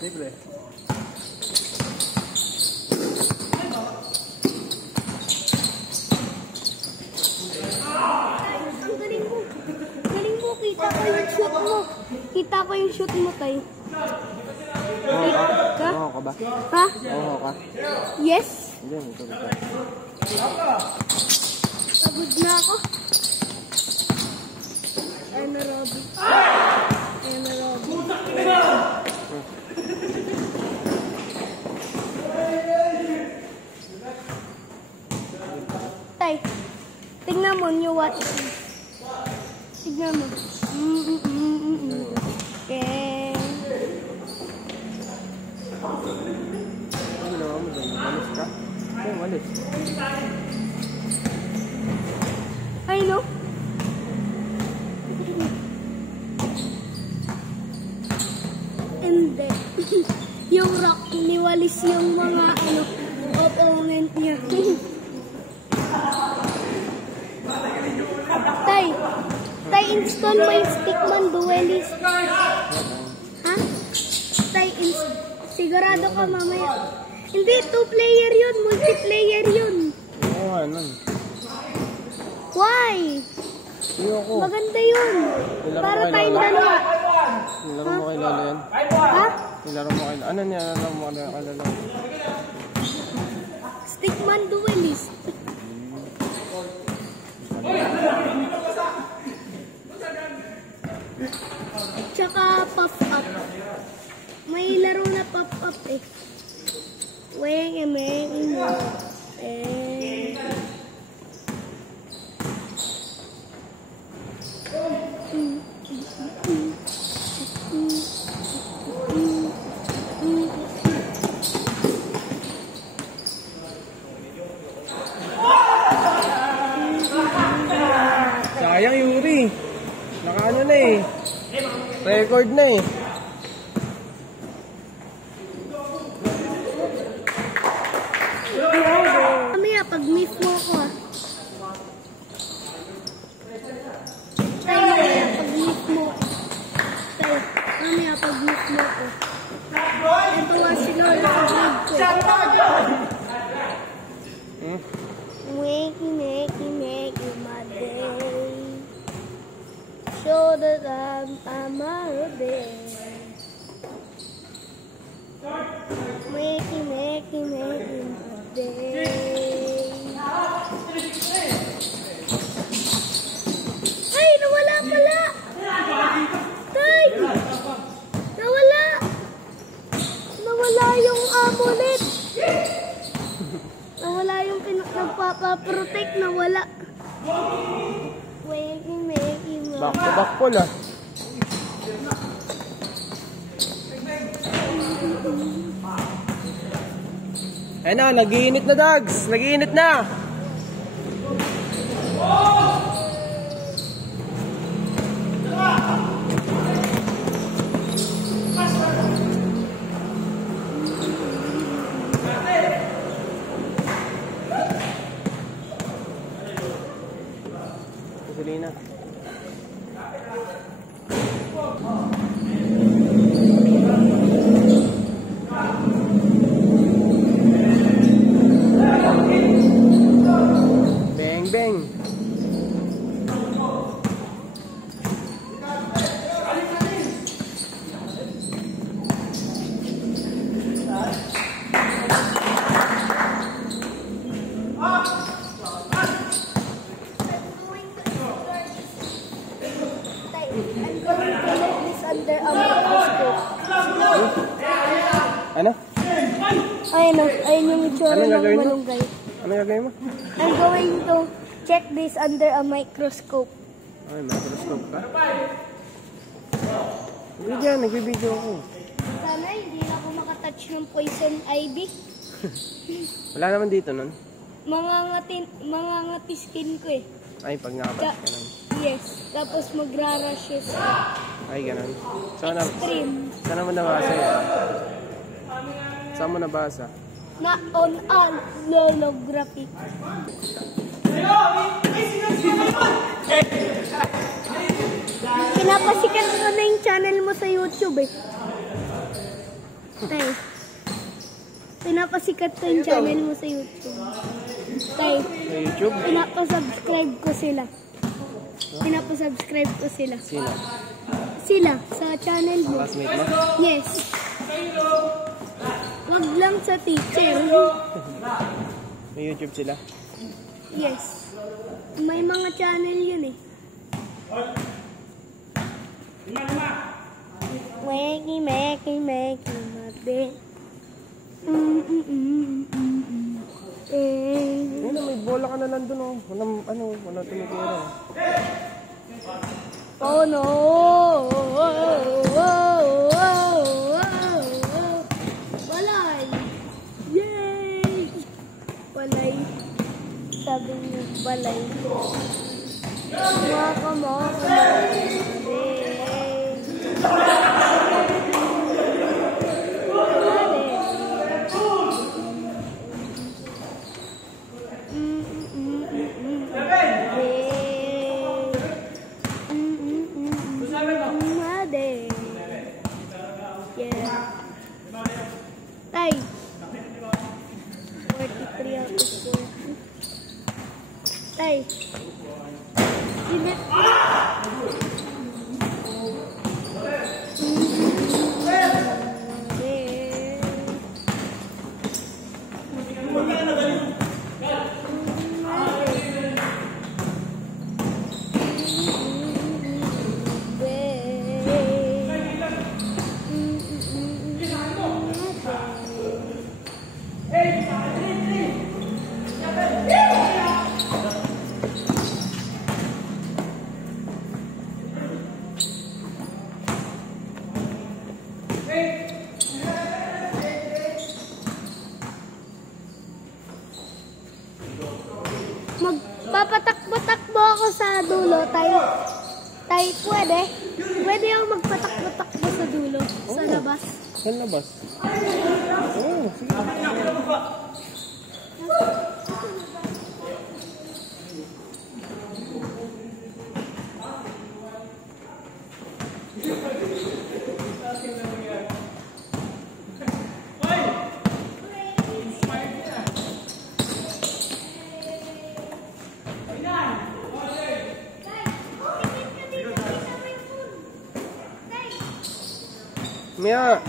Libre. Ang galing mo. Galing mo. Kita ko yung shoot mo. Kita ko yung shoot mo, tay. Oo ka ba? Ha? Oo ka. Yes? Hindi, ito ka. Pagod na ako. Anaerobic. Tay, tignan mo yung watch. Tignan mo. Okay. Ano, malis ka? Ay, malis. Ay, no? Hindi. Yung rock, niwalis yung mga opponent niya. Tay, install mo yung Stickman Duelist. Ha? Tay, sigurado ka mamaya. Hindi, 2-player yun. Multiplayer yun. Oo nga, nun. Why? Ayoko. Maganda yun. Para tayong dalawa. Nilaro mo kay Lala yan? Ha? Nilaro mo kay Lala. Ano niya? Nilaro mo kay Lala? Stickman Duelist. Tsaka Puff Up. May laro na Puff Up eh. Weng, Sayang, Yuri. Nakaano na eh. Record na eh. Mamaya pag-miss mo ako ah. Tay, mamaya pag-miss mo. Tay, mamaya pag-miss mo ako. Ito nga si Lola. papaprotect na wala. Back to back po na. Ayun na, nag-iinit na dogs. Nag-iinit na. Gasolina. Bang bang. Under a microscope. Ano? Ayun yung itsura Anong ng gagawin mo? malunggay. Ano gagawin mo? I'm going to check this under a microscope. Ay, microscope ka? Hindi dyan, nagbibideo ako. Sana hindi na ako makatouch ng poison ivy. Wala naman dito nun. Mangangati skin ko eh. Ay, pag nakabas ka nun. Yes. Tapos magra-rashes. Ay, ganun. Extreme. Saan mo nabasa yan? Saan mo nabasa? Na on holography. Pinapasikat mo na yung channel mo sa YouTube eh. Tay. Pinapasikat ko yung channel mo sa YouTube. Tay. Sa YouTube? Pinapasubscribe ko sila. Pinapasubscribe ko sila. Sino? Sila sa channel mo. Classmate mo? Yes. Wag lang sa teacher. May YouTube sila? Yes. May mga channel yun eh. Meki, meki, meki, mabe. Ayun na, may bola ka na nandun oh. Walang tumitira. Oh no! Balay! Yay! Balay. Sabi niyo, balay. Maka. Yeah. Tay. 43 out of 40. Tay. Init. Magpapatakbo-takbo ako sa dulo, tay. Tay, pwede? Pwede ako magpatakbo-takbo sa dulo, sa labas. Sa labas? Oo, sige. Mia.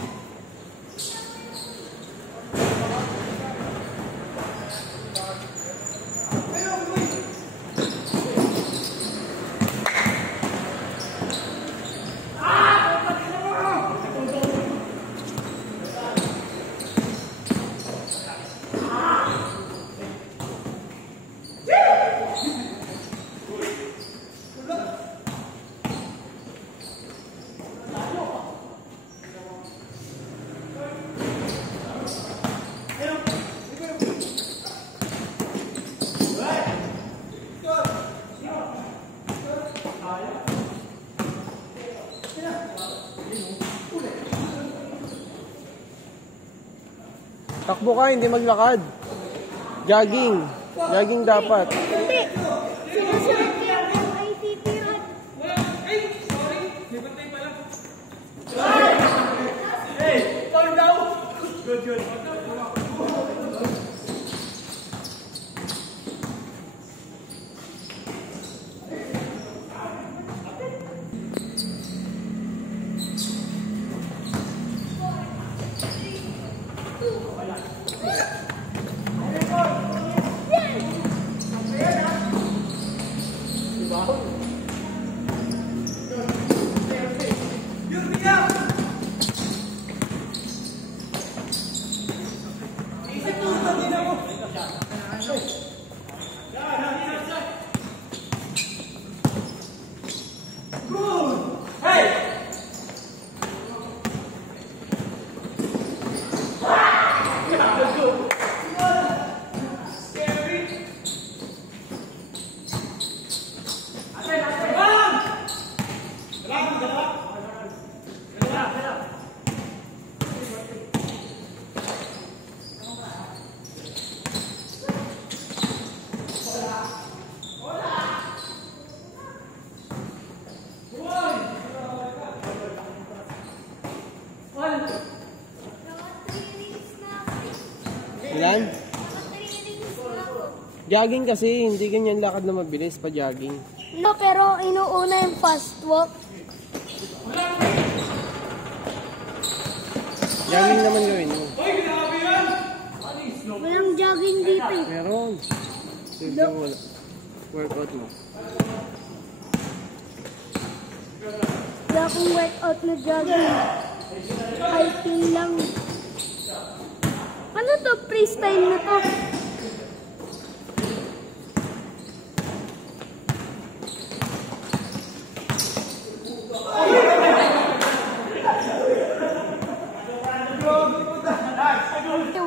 Tumakbo ka, hindi maglakad. Jogging. Jogging dapat. Hindi. Sinusunod ko yung ITT rod. Ilan? Jogging kasi, hindi ganyan lakad na mabilis pa jogging. No, pero inuuna yung fast walk. Jogging naman gawin mo. Walang jogging dito eh. Meron. Sige, wala. Workout mo. Wala akong workout na jogging. Hiking lang. Ano to? Freestyle na to.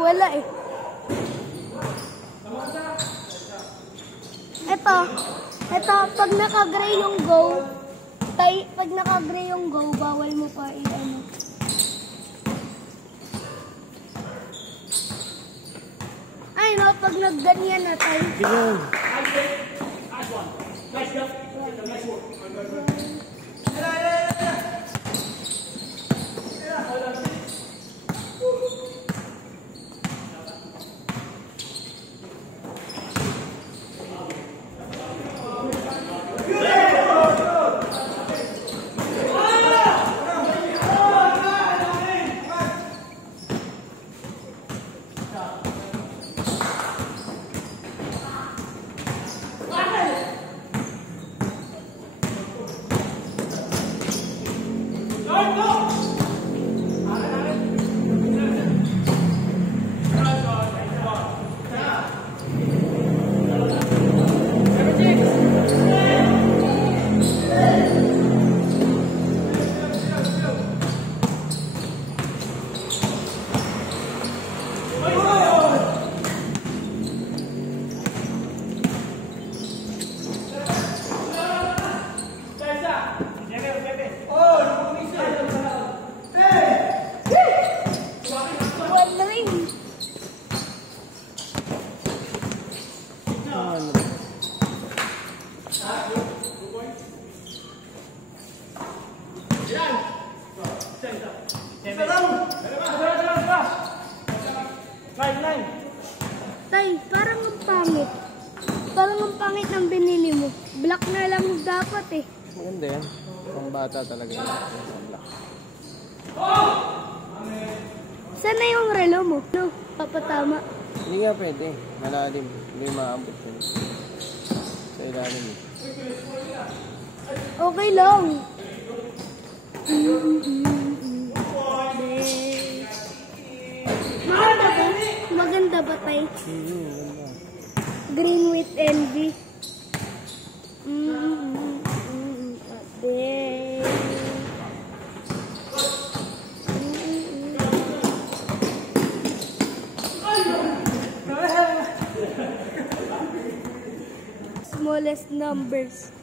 Wala eh. Ito, pag naka-gray yung go, pag naka-gray yung go, bawal mo pa i-ano. Ay no, pag nagganyan na tayo. Ganyan. Tay, parang ang pangit. Parang ang pangit ng binili mo. Black na lang dapat eh. Maganda yan. Pang bata talaga yan. Saan na yung relo mo? No, papatama. Hindi nga pwede. Malalim. Hindi maabot yun. Sa ilalim. Okay lang. Maganda ba? Maganda ba, Tay? Ganda. Green with envy. Smallest numbers.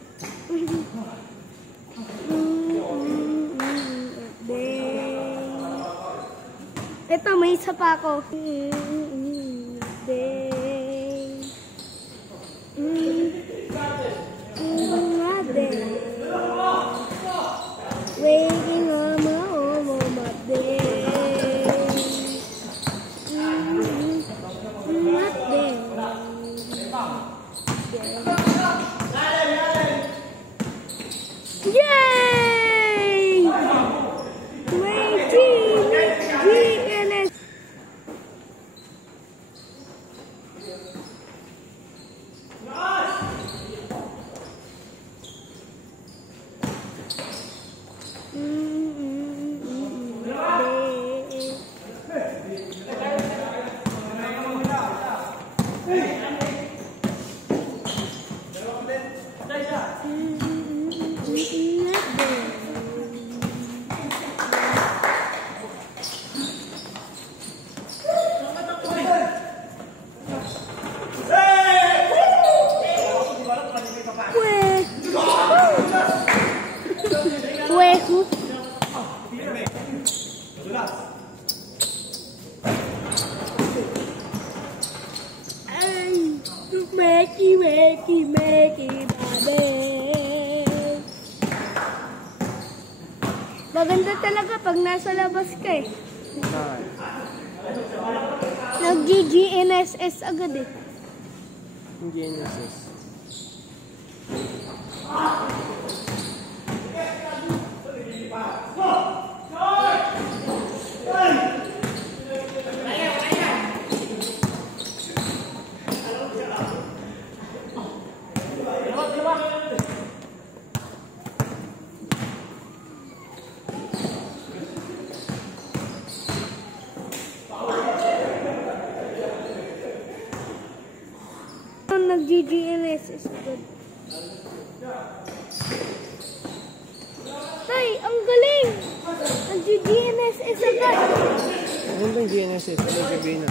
Ito, may isa pa ako. Waiting on my day. Yay! GNS. Makey, baby. Maganda talaga pag nasa labas ka eh. Nag-GNSS agad eh. GNSS. Nag-GNSS agad. Tay, ang galing! Nag-GNSS agad. Ano ba yung GNSS? Ano yung sabihin na?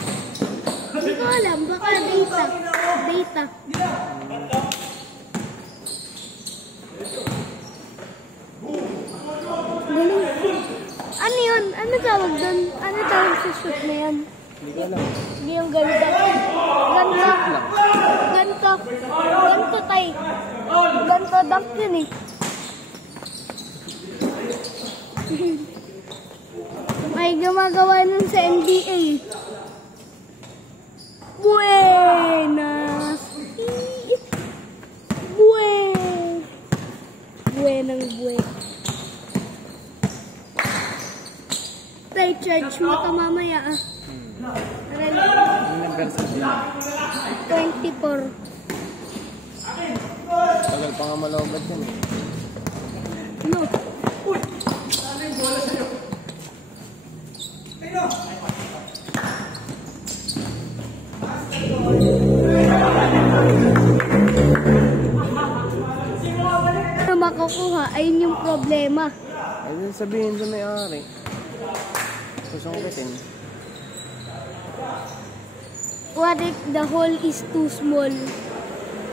Hindi ko alam, baka data. Data. Galing. Ano yun? Ano tawag doon? Ano tawag sa shoot na yan? Hindi ko alam. Hindi yung ganda. Ganda. Ganto. Ganto, tay. Ganto, dunk yun eh. May gumagawa nun sa NBA. Buenas. Buenang bue. Tay, charge mo ka mamaya ah. Ano yung version din? 24. Tagal pa nga malawag yan eh. No. Ano makukuha? Ayun yung problema. Ayun sabihin sa may-ari. Susungkitin. What if the hole is too small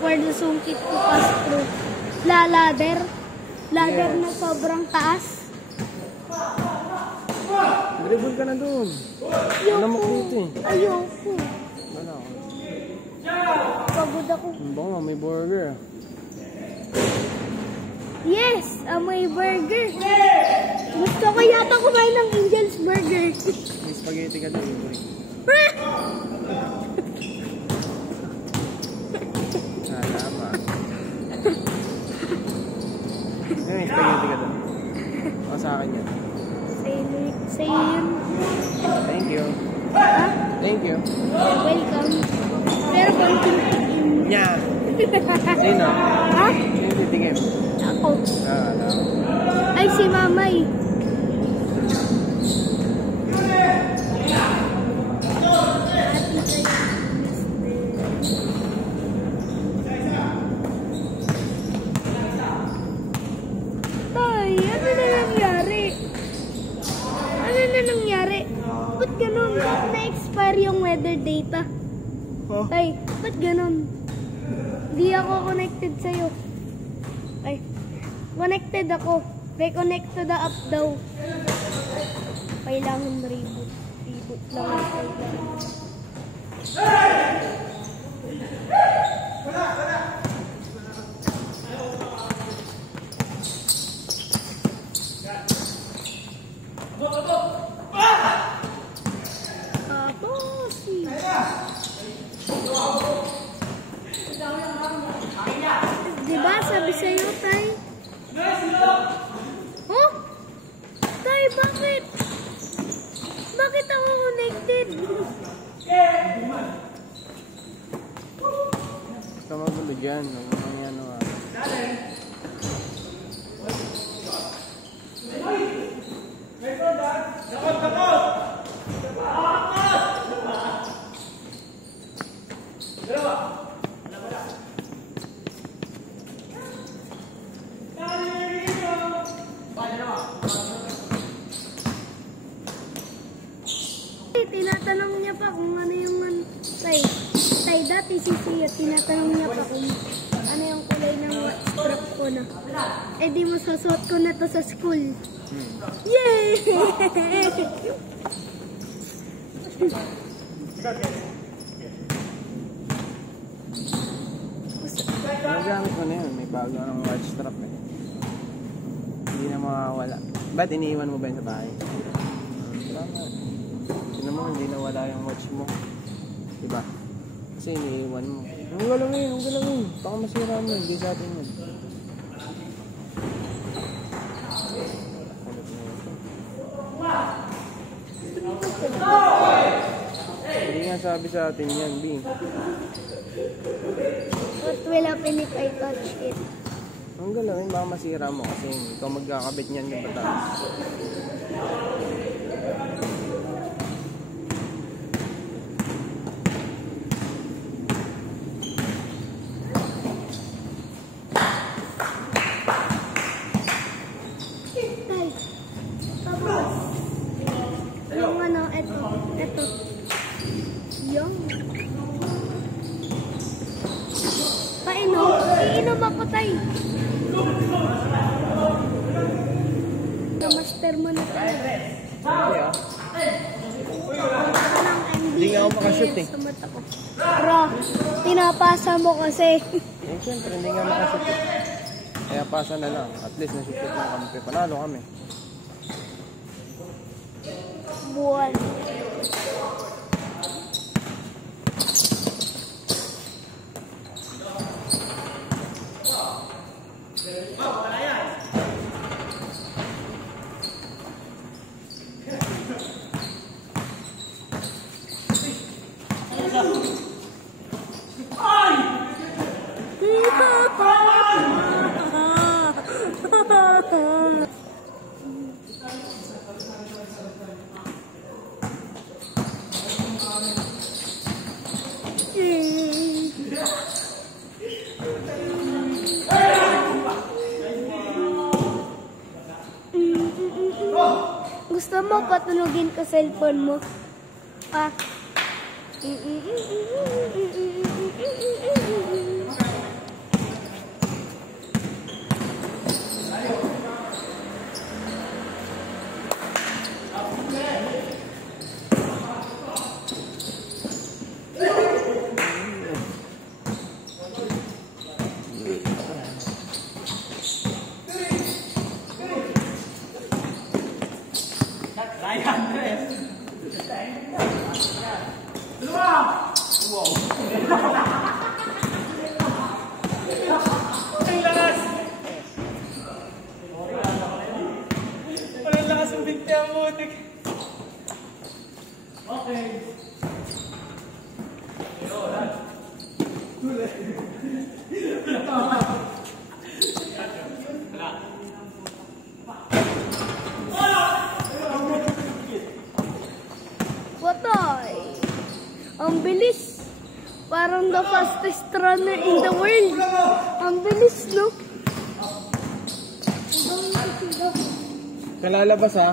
for the sungkit to pass through? Ladder? Ladder Yes. na sobrang taas? Dribble ka na doon. Alam mo dito eh. Ayoko. Wala ako. Pagod ako. Ang bango, may burger. Yes! May burger. Gusto ko yata kumain ng Angel's Burger. May spaghetti ka doon. Tama. May spaghetti ka doon. O sa akin yan. Say yun. Thank you. Ha? Thank you. Welcome. Pero konting tikim. Nya! Sino? Ha? Sino titigim? Ako. Alam. Ay, si Mamay. Tay, ano na nangyari? Ano na nangyari? Ba't ganun? Ba't na-expire yung weather data? Oh. Tay, ba't ganun? Di ako connected sa'yo. Ay, connected ako. Reconnect to the app daw. Kailangan reboot. Put lang ito. Diba, sabi sa'yo, Tay? Oh? Tay, bakit? Bakit ako connected? Basta magulo dyan. Ang ano ah. Tinatanong niya pa kung ano yung Tay, dati si Sia, tinatanong niya pa kung ano yung kulay ng watch strap ko na. Eh di masasuot ko na to sa school. Yay! Nagamit ko na yun. May bago ng watch strap eh. Hindi na mawawala. Ba't iniiwan mo ba yun sa bahay? Tama. Tignan mo, hindi na wala yung watch mo. Diba? Kasi iniiwan mo. Ang galawin, ang galawin. Baka masira mo, hindi sa atin yun. Hindi nga sabi sa atin yan, B. What will happen if I touch it? Ang galawin, baka masira mo kasi ikaw magkakabit niyan yung pataas. Tay, tapos, yung ano, eto. Yung. Painom? Iinom ako, Tay. Na-master mo na tayo. Hindi nga ako makashoot eh. Bro, tinapasa mo kasi. Eh, siyempre, hindi nga makashoot eh. Kaya pasa na lang. At least nashoot ng kampi. Panalo kami. Buwan. Gusto mo patulogin ko cellphone mo? Ah. Watay! Ang bilis! Parang the fastest runner in the world. Ang bilis, no? Kalalabas ha?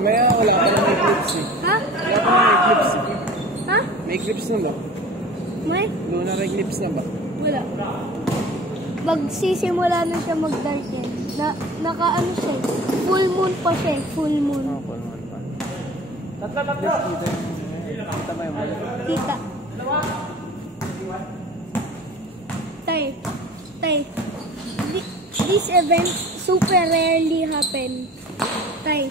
May May eclipse na ba? May? Lunar eclipse na ba? Wala. Magsisimula na siya mag-darken. Naka-ano siya eh. Full moon pa siya eh. Full moon. Oo, full moon pa. Kita ba yung wala? Kita. Tay. This event super rarely happen. Tay.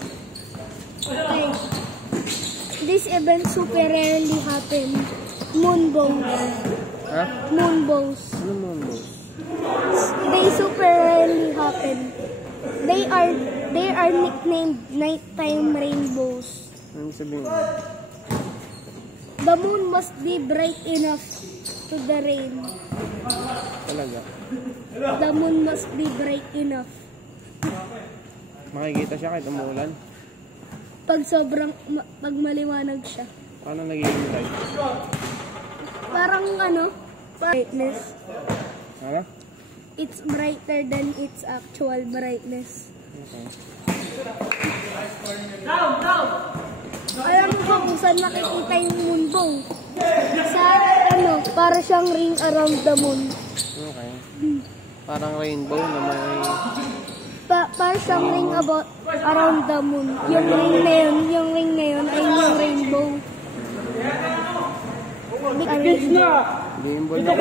This event super rarely happen. Moonbows. Ha? Moonbows. Ano moonbows? They super rarely happen. They are nicknamed nighttime rainbows. Ano sabihin mo? The moon must be bright enough to the rain. Talaga? The moon must be bright enough. Makikita siya kahit umuulan? Pag maliwanag siya. Paano nagiging light? Parang ano? Brightness. Ano? It's brighter than its actual brightness. Okay. Alam mo ba kung saan nakikita yung moonbow? Sa ano, para siyang ring around the moon. Okay. Parang rainbow na may... Para siyang ring around the moon. Yung ring na yun ay yung rainbow. Game boy na.